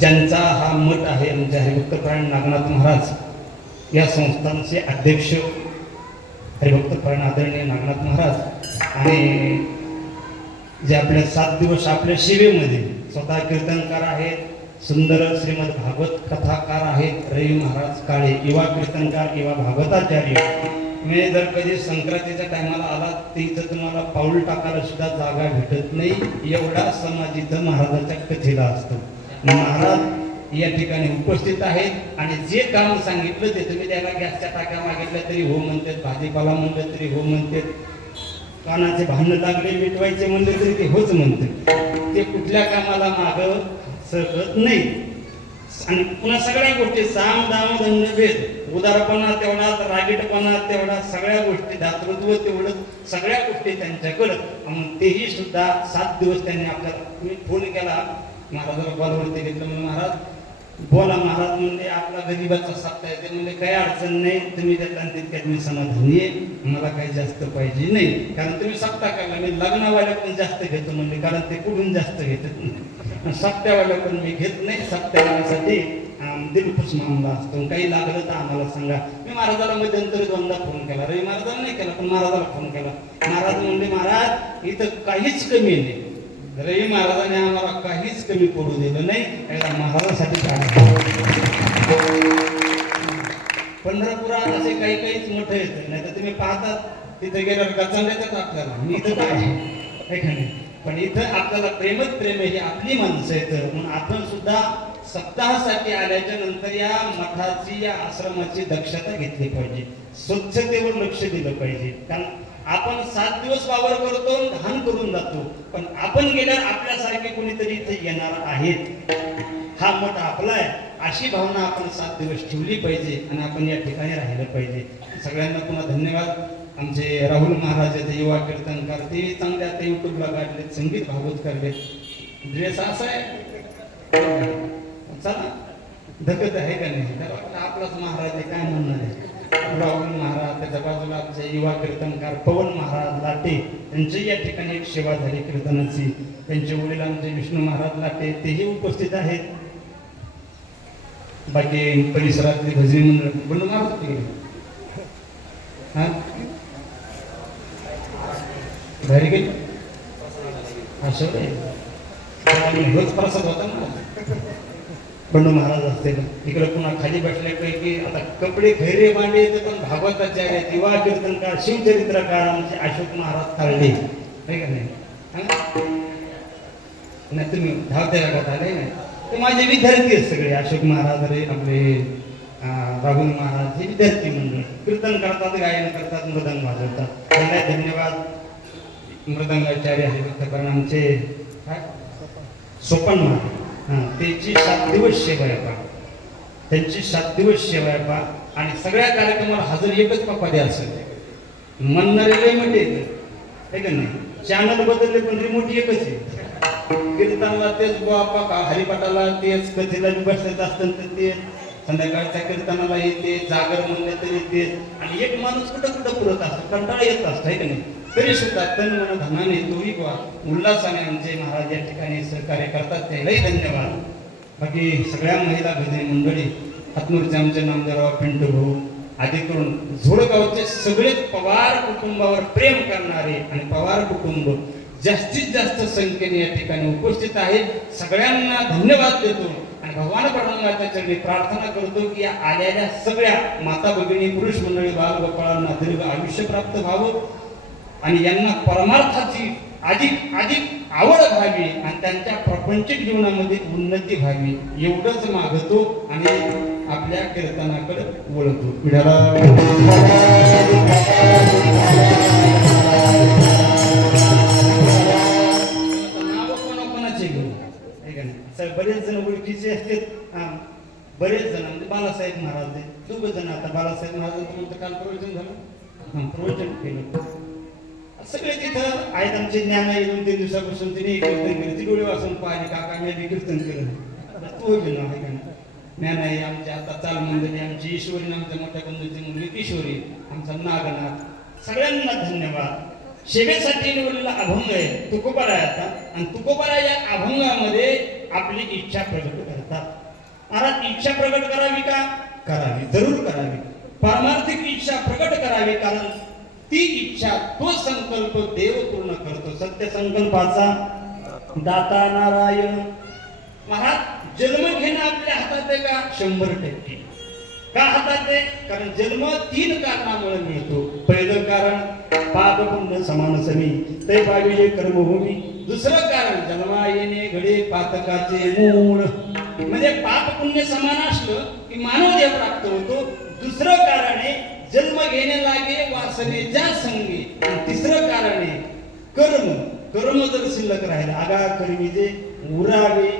ज्यांचा हा मठ आहे म्हणजे हरिभक्तपरायण नागनाथ महाराज या संस्थांचे अध्यक्ष हरिभक्तपरायण आदरणीय नागनाथ महाराज आणि जे आपल्या सात दिवस आपल्या शिवेमध्ये स्वतः कीर्तनकार आहेत सुंदर श्रीमद भागवत कथाकार आहेत रवी महाराज काळे किंवा कीर्तनकार किंवा भागवताचार्य. मी जर कधी संक्रांतीच्या टायमाला आला तिथं तुम्हाला पाऊल टाकायला सुद्धा जागा भेटत नाही एवढा समाज इथं महाराजाच्या कथेला असतो. महाराज या ठिकाणी उपस्थित आहेत. आणि जे काम सांगितलं ते तुम्ही त्याला गॅसच्या टाक्या मागितल्या तरी हो म्हणतात भाजीपाला म्हणलं तरी हो म्हणतात. कानाचे भांडण लागले मिटवायचे म्हणले तरी ते होच म्हणते ते कुठल्या कामाला माग सरकत नाही. आणि पुन्हा सगळ्या गोष्टी साम दाम दंड भेद उदारपणा तेवढाच रागीटपणा तेवढा सगळ्या गोष्टी दातृत्व तेवढं सगळ्या गोष्टी त्यांच्याकडं. आणि तेही सुद्धा सात दिवस त्यांनी आपल्याला फोन केला. महाराजाला बोलवून दिले तर महाराज बोला महाराज म्हणजे आपला गरीबाचा सत्ता येते. म्हणजे काही अडचण नाही तुम्ही देता आणि तितक्यात मी समाधानी आहे मला काही जास्त पाहिजे नाही. कारण तुम्ही सत्ता काढला मी लग्नावाल्या पण जास्त घेतो म्हणले कारण ते कुठून जास्त घेतात नाही सत्यावाल्या पण मी घेत नाही. सत्यावाल्यासाठी दिलखुश मामला असतो. काही लागलं तर आम्हाला सांगा. मी महाराजाला मध्यंतरी दोनदा फोन केला. रवी महाराजाला नाही केला पण महाराजाला फोन केला. महाराज म्हणले महाराज इथं काहीच कमी नाही. रवी महाराजांनी आम्हाला काहीच कमी पडू दिलं नाही एकदा महाराजांसाठी पंढरपुरात असे काही काहीच मोठं येतं नाही तर तुम्ही पाहतात तिथे गेल्यावर गचान देतात आपल्याला. मी इथं काय नाही पण इथं आपल्याला प्रेमच प्रेम आहे ही आपली माणसं आहेत. म्हणून आपण सुद्धा सप्ताहासाठी आल्याच्यानंतर या मठाची या आश्रमाची दक्षता घेतली पाहिजे. स्वच्छतेवर लक्ष दिलं पाहिजे. कारण आपण सात दिवस वावर करतो घाण करून जातो. पण आपण गेल्यावर आपल्यासारखे कोणीतरी इथे येणार आहेत. हा मठ आपला आहे. अशी भावना आपण सात दिवस ठेवली पाहिजे आणि आपण या ठिकाणी राहिलं पाहिजे. सगळ्यांना पुन्हा धन्यवाद. आमचे राहुल महाराज आहेत युवा कीर्तनकार ते चांगले आता युट्यूबला काढलेत संगीत भागवत काढले ड्रेस म्हणजे असा आहे. चला. धकत आहे का नाही? त्याला आपलाच महाराज आहे काय म्हणणार आहे? राहुल महाराज त्याच्या बाजूला आमचे युवा कीर्तनकार पवन महाराज लाटे यांची या ठिकाणी एक सेवा झाली कीर्तनाची. त्यांचे वडील आमचे विष्णू महाराज लाटे तेही उपस्थित आहेत. बाकी परिसरातले भजनी मंडळ बनवून मारत होते. हा? घरी गेले? असं प्रसाद होता ना? पण महाराज असते इकडे पुन्हा खाली बसल्यापैकी आता कपडे खैरे मांडे ते पण भागवताचार्य दिवा कीर्तनकार शिवचरित्रकार आमचे अशोक महाराज काढले नाही का नाही? तुम्ही धावत्या कथा आले नाही. ते माझे विद्यार्थी आहेत सगळे. अशोक महाराज रे आपले राहुल महाराज हे विद्यार्थी मंडळ. कीर्तन करतात गायन करतात मृदंग वाजवतात. त्यांना धन्यवाद. मृदंगाचार्य हरिभक्त कारण आमचे काय सोपन महाराज. त्यांची सात दिवस सेवा आहे बा. त्यांची सात दिवस सेवा आहे आणि सगळ्या कार्यक्रमाला हजर एकच पप्पा द्या असेल म्हणणारे लय म्हणजे हे का नाही? चॅनल बदलले पण रिमोट एकच आहे. कीर्तनला तेच बापा का हरिपाठाला तेच कथेला बसायचं असतं तर ते संध्याकाळच्या कीर्तनाला येते जागर म्हणले तरी येते आणि एक माणूस कुठं कुठं पुरत असतो कंटाळा येत असतो आहे का नाही? तरी सुद्धा तन मन धनाने तोही बा उल्हासाने आमचे महाराज या ठिकाणी सहकार्य करतात. त्यालाही धन्यवाद. बाकी सगळ्या महिला भजनी मंडळी हातनूरचे आमचे नामदेवराव पिंटू भाऊ आदी करून झोडगावचे सगळेच पवार कुटुंबावर प्रेम करणारे आणि पवार कुटुंब जास्तीत जास्त संख्येने या ठिकाणी उपस्थित आहेत. सगळ्यांना धन्यवाद देतो आणि भगवान पांडुरंगाच्या चरणी प्रार्थना करतो की या आलेल्या सगळ्या माता भगिनी पुरुष मंडळी बाल गोपाळांना दीर्घ आयुष्य प्राप्त व्हावं. आणि यांना परमार्थाची अधिक अधिक आवड व्हावी आणि त्यांच्या प्रपंचिक जीवनामध्ये उन्नती व्हावी एवढंच मागतो आणि आपल्या कीर्तनाकडे वळतो. नाव कोणाकोणाचे घेऊ सर बरेच जण ओळखीचे असतात हा, बरेच जण. म्हणजे बालासाहेब महाराज दोघ जण आता. बालासाहेब महाराजांचं तुमचं काल प्रवचन झालं. प्रवचन केलं. सगळे तिथं आहेत आमचे ज्ञान आहे दोन तीन दिवसापासून तिने कीर्तन केलं ती डोळे वाचून पाहिजे काका मी बी कीर्तन केलं. आता तो गेलो आहे का? ज्ञान आहे आमच्या आता चाल मंडळी आमची ईश्वरी आमच्या मोठ्या बंधूची मुलगी किशोरी आमचा नागनाथ. सगळ्यांना धन्यवाद. सेवेसाठी निवडलेला अभंग आहे तुकोबारा आता. आणि तुकोबारा या अभंगामध्ये आपली इच्छा प्रगट करतात. महाराज इच्छा प्रगट करावी का? करावी जरूर करावी. पारमार्थिक इच्छा प्रगट करावी कारण ती इच्छा तो संकल्प देव पूर्ण करतो. सत्य संकल्पाचा दाता नारायण. महाराज जन्म घेणं आपल्या हातात आहे का? शंभर टक्के. का हातात आहे? कारण जन्म तीन कारणामुळे मिळतो. पहिलं कारण पाप पुण्य समान समी ते पाहिजे कर्मभूमी. दुसरं कारण जन्मा येणे घडे पातकाचे मूळ. म्हणजे पाप पुण्य समान असलं की मानव देव प्राप्त होतो. दुसरं कारण आहे जन्म घेणे लागे वासनेच्या संगी. आणि तिसरं कारण आहे कर्म. कर्म जर शिल्लक राहील आगा कर्मी जे उरावे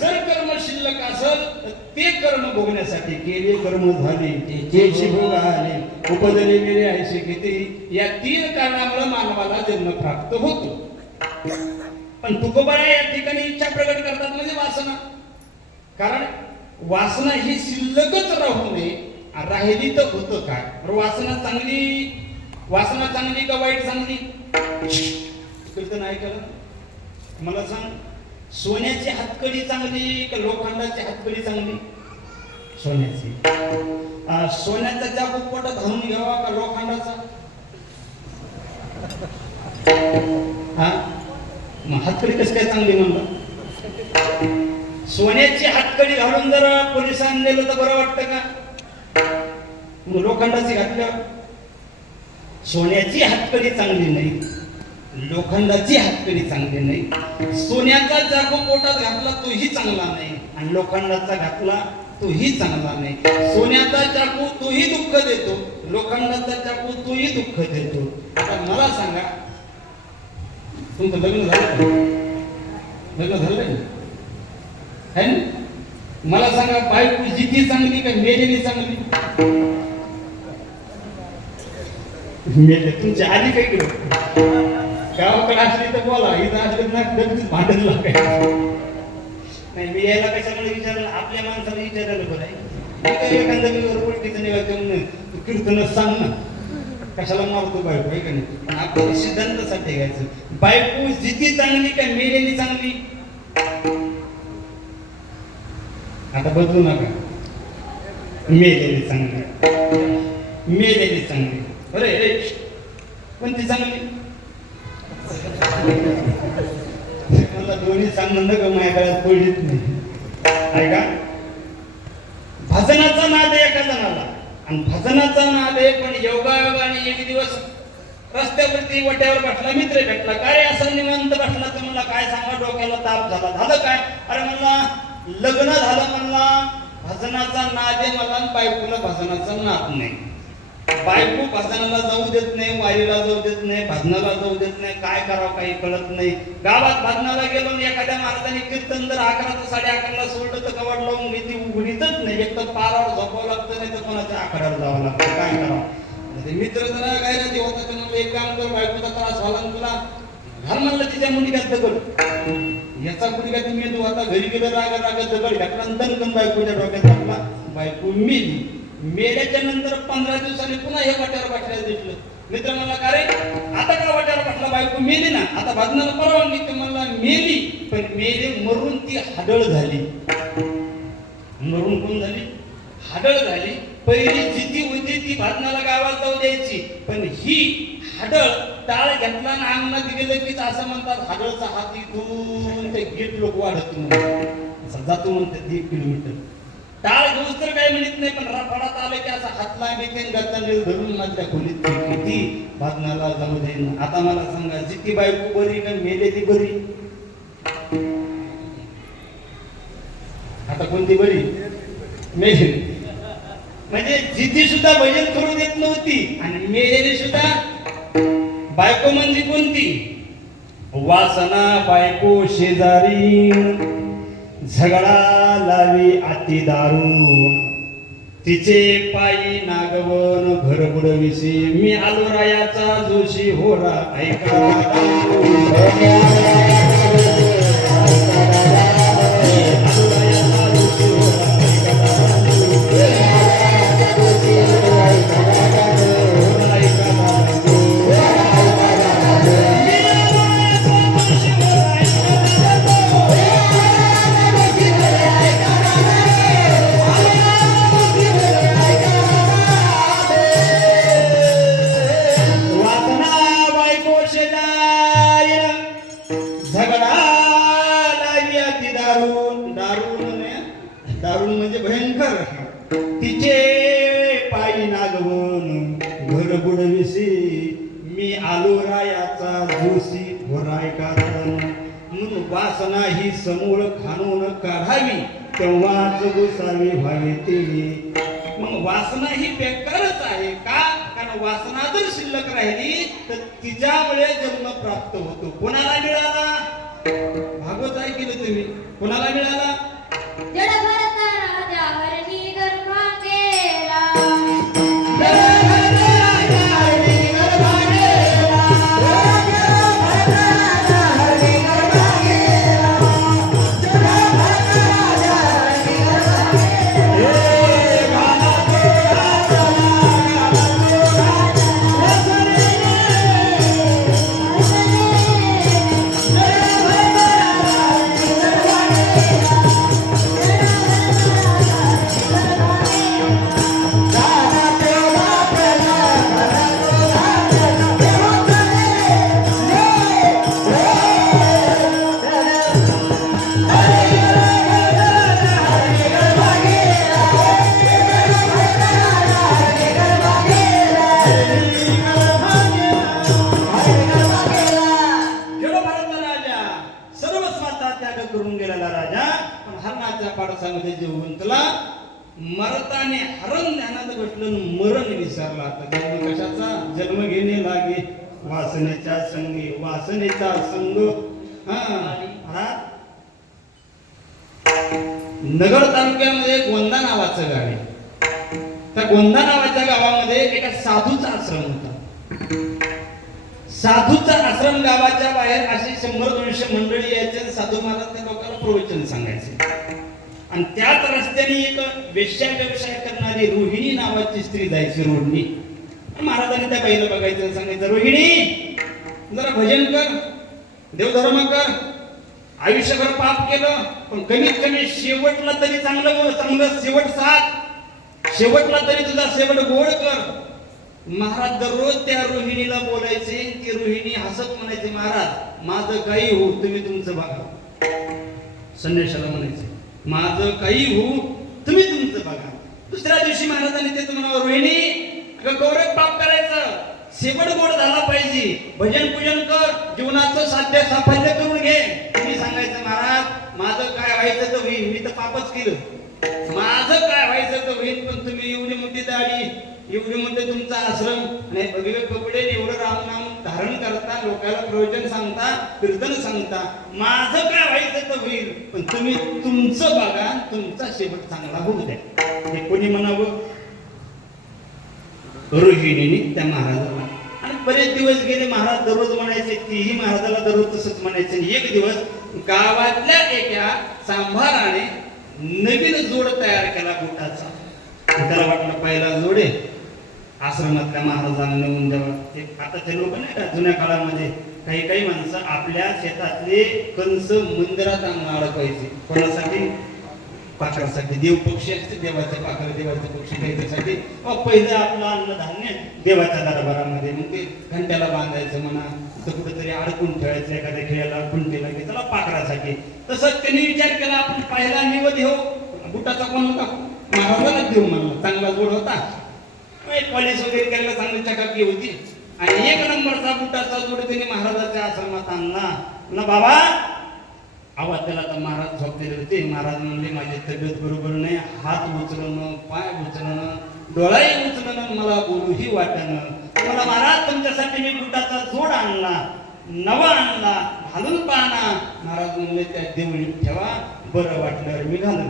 जर कर्म शिल्लक असेल तर ते कर्म भोगण्यासाठी केले कर्म झाले जे भोग आले उपदले मेरे ऐसे किती या तीन कारणामुळे मानवाला जन्म प्राप्त होतो. पण तुकोबारा या ठिकाणी इच्छा प्रकट करतात म्हणजे वासना. कारण वासना ही शिल्लकच राहू नये राहिली तर होतं काय? बरं वासना चांगली वासना चांगली का वाईट चांगली? कीर्तन ऐकलं मला सांग सोन्याची हातकडी चांगली का लोखंडाची हातकडी चांगली? सोन्याची. सोन्याचा त्या पोपट घालून घ्यावा का लोखंडाचा? हा? मग हातकडी कस काय चांगली म्हणलं? सोन्याची हातकडी घालून जरा पोलिसांनी नेलं तर बरं वाटतं का? लोखंडाची घातलं. सोन्याची हातकडी चांगली नाही. लोखंडाची हातकडी चांगली नाही. सोन्याचा जागो पोटात घातला तोही चांगला नाही. आणि लोखंडाचा घातला तोही चांगला नाही. सोन्याचा चाकू तोही दुःख देतो. लोखंडाचा चाकू तोही दुःख देतो. आता मला सांगा तुमचं लग्न झालं लग्न झालं है ना? मला सांगा बायको जिती चांगली का मेलेली चांगली? मेले तुमची आली काही गावाकडे असली तर बोला इथं असली ना लगेच भांडण लागायचं नाही मी यायला कशामुळे विचारलं आपल्या माणसाला विचारायला बरं आहे मी काय एखाद्या तू कीर्तन सांग ना कशाला मारतो बायको आहे का नाही पण आपण सिद्धांतासाठी घ्यायचं बायको जिती चांगली काय मेलेली चांगली आता बदलू नका. मेलेली चांगली. मेलेली चांगली. अरे रे ती चांगली? मला दोन्ही संबंध ग माझ्या काळात पडलीच नाही. का? भजनाचा नाद आहे एका जणाला. आणि भजनाचा नाद आहे पण योगायोगाने एक दिवस रस्त्यावरती वट्यावर बसला मित्र भेटला. काय असं निवांत बसला तर मला काय सांगा डोक्याला ताप झाला. झालं काय? अरे म्हणला लग्न झालं म्हणला भजनाचा नाद आहे मला बायकोला भजनाचा नाद नाही. बायको भजनाला जाऊ देत नाही वारीला जाऊ देत नाही भजनाला जाऊ देत नाही काय करावं काही कळत नाही. गावात भजनाला गेलो एखाद्या महाराजांनी कीर्तन जर अकरा तर साडे अकराला सोडलं तर कवाड लावून मी ती उघडीतच नाही. एक तर पारावर झोपावं लागतं नाही तर कोणाच्या आकाराला जावं लागतं. काय करावं? मित्र जरा गायराची होता तर एक काम कर बायकोचा त्रास झाला तुला. घर म्हणलं तिच्या मुंडक्यात दगड. याचा मुंडक्यात मी तू आता घरी गेलं रागा रागा दगड घातला आणि दणकन बायकोच्या डोक्यात घातला बायको मेली. मेल्याच्या नंतर पंधरा दिवसांनी पुन्हा हे वाट्यावर बसल्याला दिसलं. मित्र म्हणला का रे आता का वाट्यावर बसला बायको मेली ना? आता भाजनाला परवानगी ते म्हणला मेली. पण मेले मरून ती हाडळ झाली. मरून कोण झाली? हाडळ झाली. पहिली जिती होती ती भाजनाला गावात जाऊ द्यायची. पण ही हाडळ टाळ घेतला ना अंगणात गेलं की असं म्हणतात हाडळचा हात इथून ते गेट लोक वाढत असं जातो म्हणतात एक किलोमीटर. टाळ घेऊस तर काही म्हणत नाही पण रफडात आलं की असं हातला लागायचे गत्तांनी धरून माझ्या खोलीत किती भाजनाला जाऊ दे. आता मला सांगा जिती बायको बरी का मेले ती बरी? आता कोणती बरी? मेली. म्हणजे जिती सुद्धा भजन करू देत नव्हती आणि मेलेली सुद्धा बायको म्हणजे कोणती? वासना बायको शेजारी. झगडा लावी आती दारू तिचे पायी नागवन घर बुडविसी. मी आलो रायाचा जोशी होरा ऐका. वासना ही बेकारच आहे. का? कारण वासना जर शिल्लक राहिली तर तिच्यामुळे जन्म प्राप्त होतो. कोणाला मिळाला? नगर तालुक्यामध्ये गोंदा नावाचं गाव आहे. त्या गोंदा नावाच्या गावामध्ये एका साधूचा आश्रम होता. साधूचा आश्रम गावाच्या बाहेर अशी शंभर दोनशे मंडळी यायचे आणि साधू महाराज त्या लोकांना प्रवचन सांगायचे. आणि त्याच रस्त्याने एक वेश्या व्यवसाय करणारी रोहिणी नावाची स्त्री जायची रोडणी महाराजांनी त्या बाईला बघायचं सांगायचं रोहिणी जरा भजन कर देवधर्म कर आयुष्यभर पाप केलं पण कमीत कमी शेवटला तरी चांगलं चांगलं शेवट साथ शेवटला तरी तुझा शेवट गोड कर. महाराज दररोज त्या रोहिणीला बोलायचे ती रोहिणी हसत म्हणायचे महाराज माझं काही हो तुम्ही तुमचं बघा. संदेशाला म्हणायचे माझं काही हो तुम्ही तुमचं बघा. दुसऱ्या दिवशी महाराजांनी ते म्हणावं रोहिणी गौरव पाप करायचं. शेवट गोड झाला पाहिजे. भजन पूजन कर. जीवनाचं साध्य साफल्य करून घे. व्हायचं तर होईल मी तर पापच केलं. माझं काय व्हायचं तर होईल पण तुम्ही एवढी मोठी दाढी एवढी मोठे तुमचा आश्रम आणि भगवे कपडे एवढं रामनाम धारण करता लोकांना प्रवचन सांगता कीर्तन सांगता माझं काय व्हायचं तर होईल पण तुम्ही तुमचं बघा तुमचा शेवट चांगला होऊ द्या. हे कोणी म्हणावं? रोहिणीने त्या महाराजाला. आणि बरेच दिवस गेले महाराज दररोज म्हणायचे तीही महाराजाला दररोज तसंच म्हणायचे एक दिवस गावातल्या एका सांभाराने नवीन जोड तयार केला गोटाचा त्याला वाटलं पहिला जोडे आश्रमातल्या महाराजांना नेऊन द्यावा ते म्हणजे आता ते लोक नाही का जुन्या काळामध्ये काही काही माणसं आपल्या शेतातले कंस मंदिरात आणून पाहिजे. कोणासाठी? पाखरासाठी देव पक्षी असते देवाचे पाखर देवाचे पक्षी त्याच्यासाठी पहिलं आपलं अन्नधान्य देवाच्या दरबारामध्ये. मग ते घंट्याला बांधायचं म्हणा तर कुठेतरी अडकून ठेवायचं एखाद्या खेळाला खुंटीला की त्याला पाखरासाठी तसंच त्यांनी विचार केला आपण पाहिला निव देव बुटाचा कोण होता? महाराजाला देऊ म्हणला. चांगला जोड होता. पॉलिश वगैरे करायला चांगली चकाकी होती आणि एक नंबरचा बुटाचा जोड त्यांनी महाराजाच्या आश्रमात आणला. ना बाबा आवाज त्याला तर महाराज झोपलेले होते. महाराज म्हणले माझी तब्येत बरोबर नाही. हात उचलणं पाय उचलणं डोळाही उचलणं मला बोलूही वाटणं. मला महाराज तुमच्यासाठी मी बुटाचा जोड आणला नवा आणला घालून पाहना. महाराज म्हणले त्या देवळीत ठेवा बरं वाटल्यावर मी घालून.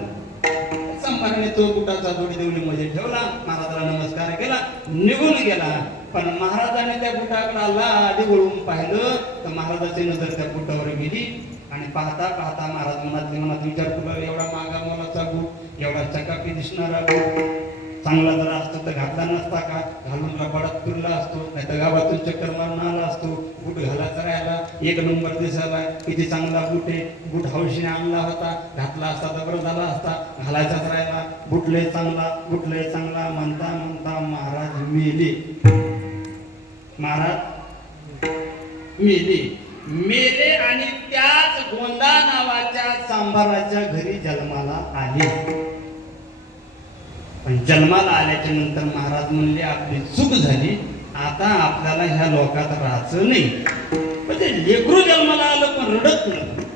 संभारणे तो बुटाचा जोड देवळीमध्ये ठेवला. महाराजाला नमस्कार केला निघून गेला. पण महाराजाने त्या बुटाकडे आला आधी वळून पाहिलं. तर महाराजाची नजर त्या बुटावर गेली. आणि पाहता पाहता महाराज मनात मनात विचार करू लागले एवढा मागा मोलाचा बूट एवढा चकाकी दिसणारा गुट चांगला जर असतो तर घातला नसता का? घालून रबाडात फिरला असतो नाही तर गावातून चक्कर मारून आला असतो. बूट घालायचा राहिला एक नंबर दिसायला किती चांगला बूट आहे. बूट हौशीने आणला होता घातला असता तर बरं झाला असता. घालायचाच राहिला. बुटले लय चांगला बुटले चांगला. म्हणता म्हणता महाराज मेले. महाराज मेले. मेले आणि त्याच गोंदा नावाच्या सांबाराच्या घरी जन्माला आले. पण जन्माला आल्याच्यानंतर महाराज म्हणले आपली चूक झाली. आता आपल्याला ह्या लोकात राहायचं नाही. म्हणजे लेकरू जन्माला आलं पण रडत नाही.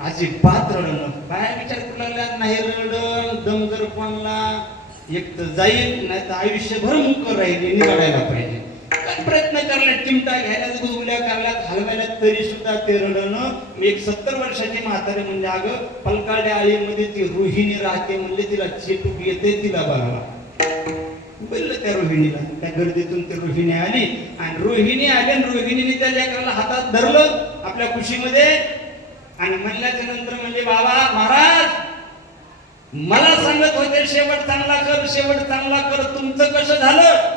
अशी पात रडण. काय विचार करू लागला नाही रडण दम जर पडला एक तर जाईल नाही तर आयुष्यभर मुक राहिली निघायला पाहिजे. काय प्रयत्न करला? चिमटा घ्यायला गुदगुल्या करल्यात हलवायला तरी सुद्धा ते रडणं. मी एक सत्तर वर्षाची म्हातारी म्हणजे अगं पलकाड्या आळीमध्ये ती रोहिणी राहते म्हणजे तिला चेटूक येते तिला बघावा. बोललं त्या रोहिणीला त्या गर्दीतून ते रोहिणी आली. आणि रोहिणी आली आणि रोहिणीने त्या लेकराला हातात धरलं आपल्या कुशीमध्ये. आणि म्हणल्याच्या नंतर म्हणजे बाबा महाराज मला सांगत होते शेवट चांगला कर शेवट चांगला कर. तुमचं कसं झालं?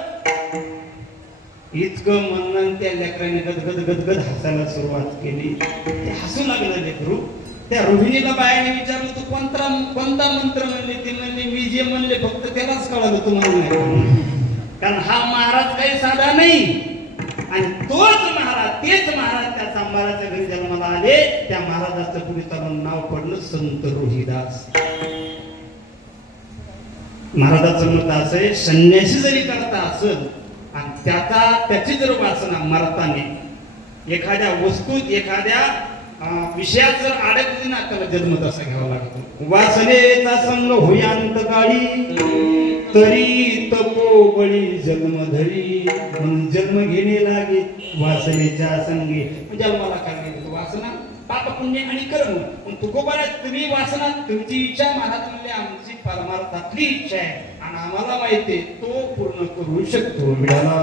इतकं म्हणणं त्या लेकराने गदगद गदगद हसायला सुरुवात केली. ते हसू लागलं लेकरू. त्या रोहिणीला बायाने विचारलं तू कोणता कोणता मंत्र म्हणले? ते म्हणले मी जे म्हणले फक्त त्यालाच कळालं तू म्हणून कारण हा महाराज काही साधा नाही. आणि तोच महाराज तेच महाराज त्या सांबाराच्या घरी जन्माला आले. त्या महाराजाचं पुढे चालून नाव पडलं संत रोहिदास. महाराजाचं मत असं संन्यासी जरी करता असेल आणि त्याचा त्याची जर वासना मरताने एखाद्या वस्तूत एखाद्या विषयात जर अडकली ना त्याला जन्म तसा घ्यावा लागतो. वासनेचा संग होयांत काळी तरी तपो बळी जन्म धरी. म्हणून जन्म घेणे लागे वासनेच्या संगे. म्हणजे जन्माला काय लागतो वासना पाप पुण्य आणि कर्म. पण तुकोबाला तुम्ही वासना तुमची इच्छा मनात म्हणले आमची परमार्थातली इच्छा आहे. आणि आम्हाला माहिती आहे तो पूर्ण करू शकतो. मिळाला.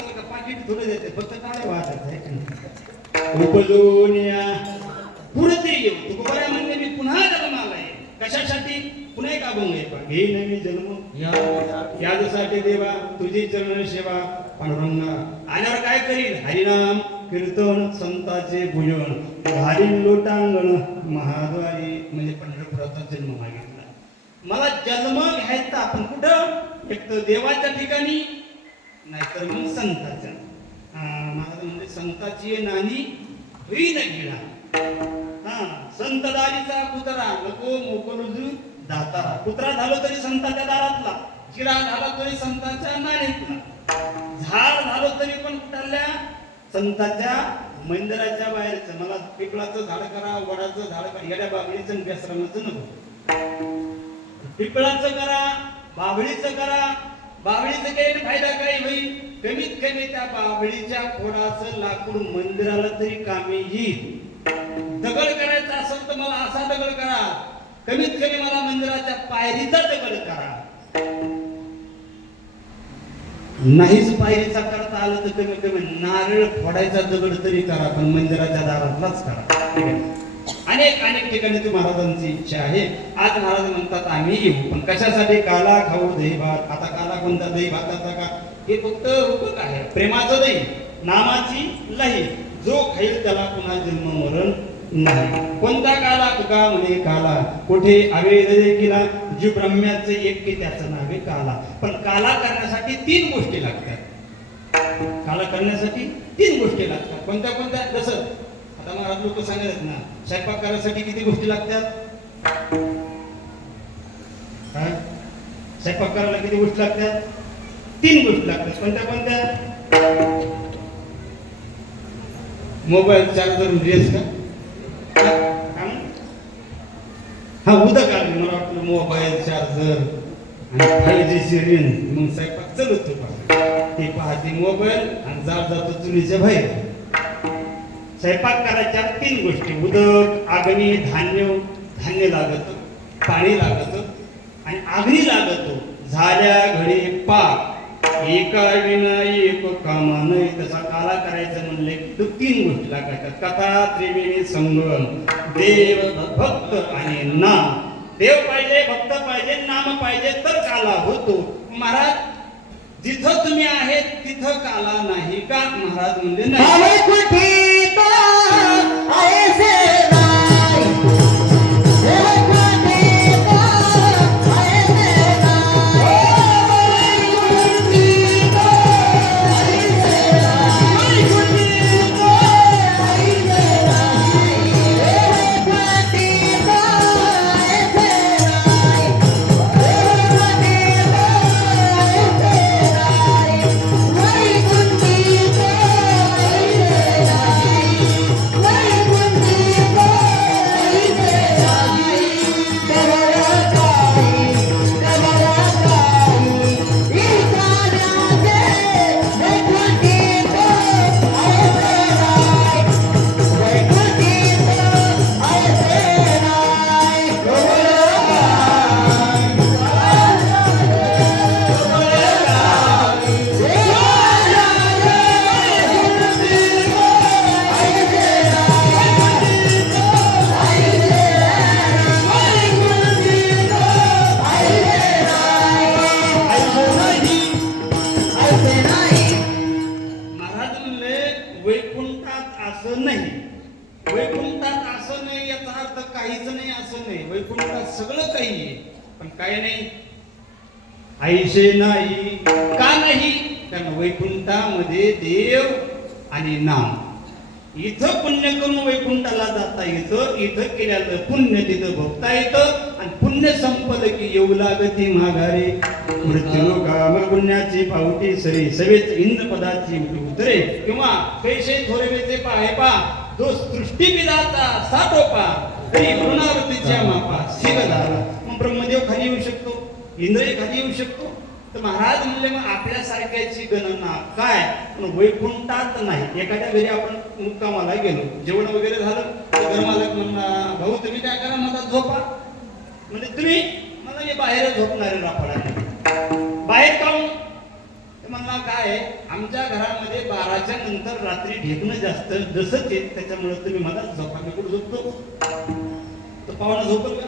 का पाकिट देते फक्त तरी येऊ. तू बऱ्या म्हणले मी पुन्हा जन्माला आहे कशासाठी? पुन्हा एक अभंग आहे. घे नवी जन्म. यासाठी देवा तुझी चरण सेवा पांडुरंगा. आल्यावर काय करील हरिनाम कीर्तन संताचे भुजन घालीन लोटांगण महाद्वारी. म्हणजे पंढरपुराचा जन्म मागितला. मला जन्म घ्यायचा आपण कुठं? एक तर देवाच्या ठिकाणी नाहीतर मग संताच्या महाराज म्हणजे संताची नानी होईन गिळा हा संत दारीचा कुत्रा नको मोकरुजू दातारा कुत्रा झालो तरी संताच्या दारातला. जिरा झाला तरी संताच्या नाणीतला झाड झालो तरी पण कुठल्या? संताच्या मंदिराच्या बाहेरचं. मला पिपळाचं झाड करा वडाचं झाड करा. येड्या बाबळीचं आणि नको. पिपळाचं करा बाबळीचं करा बाबळीचं काही फायदा काय होईल? कमीत कमी त्या बाबळीच्या खोडाचं लाकूड मंदिराला तरी कामी येईल. दगड करायचा असेल तर मला असा दगड करा. कमीत कमी मला मंदिराच्या पायरीचा दगड करा. नाहीच पायरीचा करता आलं तर कमी कमी नारळ फोडायचा दगड तरी करा पण मंदिराच्या दारातलाच करा. अनेक अनेक ठिकाणी ती महाराजांची इच्छा आहे. आज महाराज म्हणतात आम्ही येऊ. पण कशासाठी? काला खाऊ दही भात. आता काला कोणता? दही भाताचा का? हे फक्त रूपक आहे. प्रेमाचं दही नामाची लही. जो खाईल त्याला पुन्हा जन्म मरण नाही. कोणता काला? तुका म्हणे काला? कुठे अवेद केला? जी ब्रह्म्याचे एक की त्याचं नावे काला. पण काला करण्यासाठी तीन गोष्टी लागतात. काला करण्यासाठी तीन गोष्टी लागतात. कोणत्या कोणत्या? जसं आता महाराज लोक सांगत ना स्वयंपाक करायसाठी किती गोष्टी लागतात? हा? स्वयंपाक करायला किती गोष्टी लागतात? तीन गोष्टी लागतात. कोणत्या कोणत्या? मोबाईल चार्जर ड्रेस का? हा? उद्या म्हणू? उदक मला वाटलं मोबाईल चार्जर आणि मग स्वयंपाक चलत होता ते पाहते मोबाईल आणि जात जातो चुलीच्या बाहेर. स्वयंपाक करायच्या तीन गोष्टी. उदक अग्नी धान्य धान्य लागत पाणी लागत आणि अग्नी लागतो. झाल्या घडी पाक. एका विना एक कामा नाही. तसा काला करायचं म्हणले की तीन गोष्टी लागायच्यात कथा त्रिवेणी संगम. देव भक्त आणि नाम. देव पाहिजे भक्त पाहिजे नाम पाहिजे तर काला होतो. महाराज जिथं तुम्ही आहेत तिथं काला नाही का? महाराज म्हणजे नाही. इंद्रही खाली येऊ शकतो? तर महाराज म्हणले मग आपल्यासारख्याची गणना काय? पण वैकुंठात नाही. एखाद्या घरी आपण मुक्कामाला गेलो. जेवण वगैरे झालं. तर घरमालक म्हणला भाऊ तुम्ही काय करा? मला झोपा. म्हणजे तुम्ही मला मी बाहेर झोपणारे राफडाने बाहेर काऊन तर म्हणला काय आहे, आमच्या घरामध्ये बाराच्या नंतर रात्री ढेकणं जास्त जसंच येत त्याच्यामुळे तुम्ही मला झोपा मी कुठं झोपतो? तर पाहुणा झोपल का?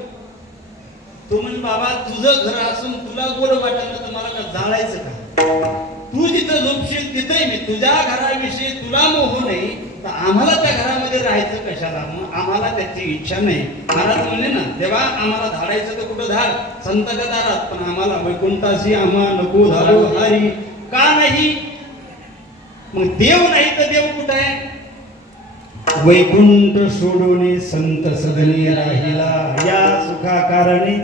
तो म्हण बाबा तुझं घर असून तुला गोड वाटलं तर मला का जाळायचं का? तू जिथं झोपशील तिथे मी तुझ्या घराविषयी तुला मोह नाही तर आम्हाला त्या घरामध्ये राहायचं कशाला? मग आम्हाला त्याची इच्छा नाही. महाराज म्हणले ना तेव्हा आम्हाला धाडायचं तर कुठं धाड संताच्या दारात पण आम्हाला वैकुंठाशी आम्हा नको धाडो हरी. का नाही? मग देव नाही तर देव कुठं आहे? वैकुंठ सोडून संत सदनी राहिला या सुखा कारणे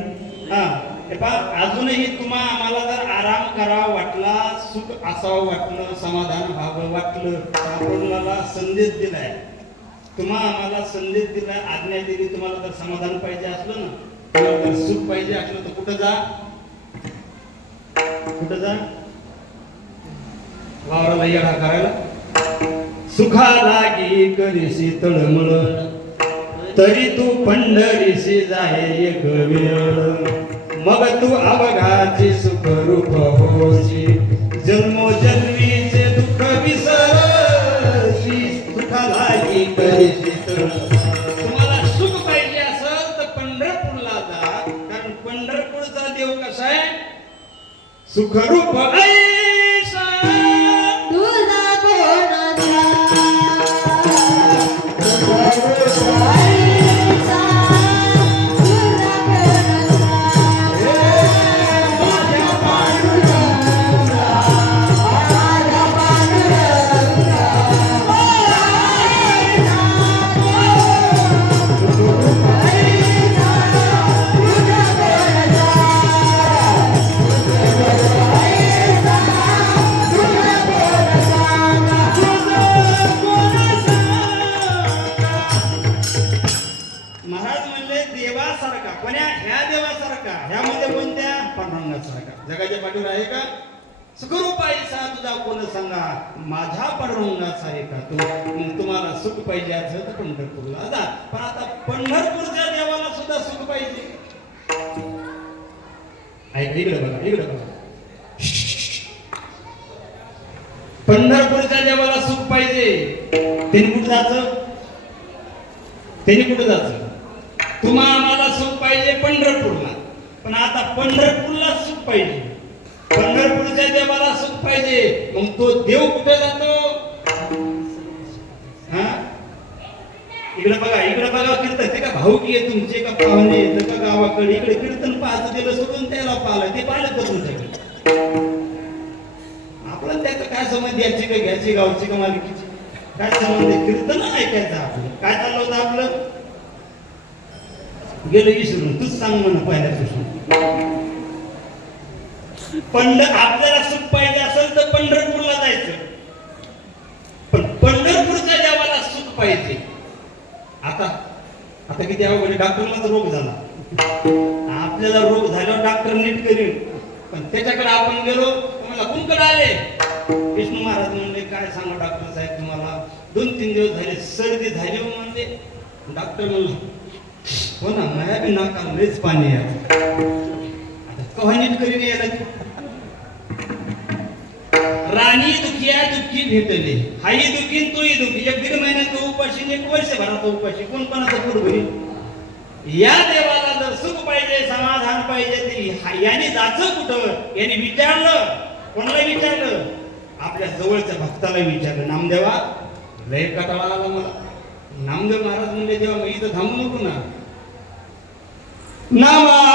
हा हे पहा अजूनही तुम्हा आम्हाला जर आराम करावा वाटला सुख असावं वाटलं समाधान व्हावं वाटलं तर आपल्याला संदेश दिलाय. तुम्हा आम्हाला संदेश दिलाय आज्ञा दिली तुम्हाला जर समाधान पाहिजे असलं ना. तर सुख पाहिजे असलं तर कुठं जा? कुठं जा? वावराला येडा करायला. सुखा लागी करीसी तळमळ. तरी तू पंढरीशी जाय एक वेळ. मग तू अवघाची सुख रूप होशी जन्मोजन्मीचे दुःख विसरशी सुखा करीशी तुम्हाला सुख पाहिजे असेल तर पंढरपूरला जा. कारण पंढरपूरचा देव कसा आहे? सुखरूप आहे. पांडुरंगासारखा तू तुम्हाला सुख पाहिजे असेल तर पंढरपूरला जा. पण आता पंढरपूरच्या देवाला सुद्धा सुख पाहिजे. ऐक इकडे बघा इकडे बघा. पंढरपूरच्या देवाला सुख पाहिजे. त्यांनी कुठं जायचं? त्यांनी कुठं जायचं? तुम्हा आम्हाला सुख पाहिजे पंढरपूरला. पण आता पंढरपूरला सुख पाहिजे. पंढरपूरच्या देवाला सुख पाहिजे. मग तो देव कुठे जातो? इकडे बघा इकडे बघा कीर्तन ते का भाऊकी आहे तुमचे का पाहुणे येतं का गावाकडे इकडे कीर्तन पाहत दिलं सोडून त्याला पाहिलं ते पाहिलं का तुमच्याकडे आपलं त्याचं काय समज द्यायची का घ्यायची गावची का मालकीची? काय संबंध आहे? कीर्तन ऐकायचं आपलं काय चाललं होतं आपलं? गेलं विसरून. तूच सांग म्हणा पहिल्यापासून. पंढ आपल्याला सुख पाहिजे असेल तर पंढरपूरला जायचं. पण पंढरपूरच्या देवाला सुख पाहिजे. आता आता किती अवघड म्हणजे डॉक्टरलाच रोग झाला. आपल्याला रोग झाल्यावर डॉक्टर नीट करेल पण त्याच्याकडे आपण गेलो तुम्हाला कुणकडे आले. विष्णू महाराज म्हणले काय सांगा डॉक्टर साहेब तुम्हाला? दोन तीन दिवस झाले सर्दी झाली हो म्हणले. डॉक्टर म्हणलं हो ना माया बी नाकाला लयच पाणी आहे. आता कव्हा नीट करीन यायला राणी दुखी दुःखी भेटले. हाई दुखी न दुखी. एक दीड महिन्याचा उपाशी आणि एक वर्षभराचा उपाशी. कोणपणाचा कोणाचा पोट या देवाला जर सुख पाहिजे समाधान पाहिजे याने जाच कुठं? याने विचारलं. कोणाला विचारलं? आपल्या जवळच्या भक्ताला विचारलं. नामदेवा लय कटाळा आला मला. नामदेव महाराज म्हणले देवा मग इथं थांबू नको ना. नामा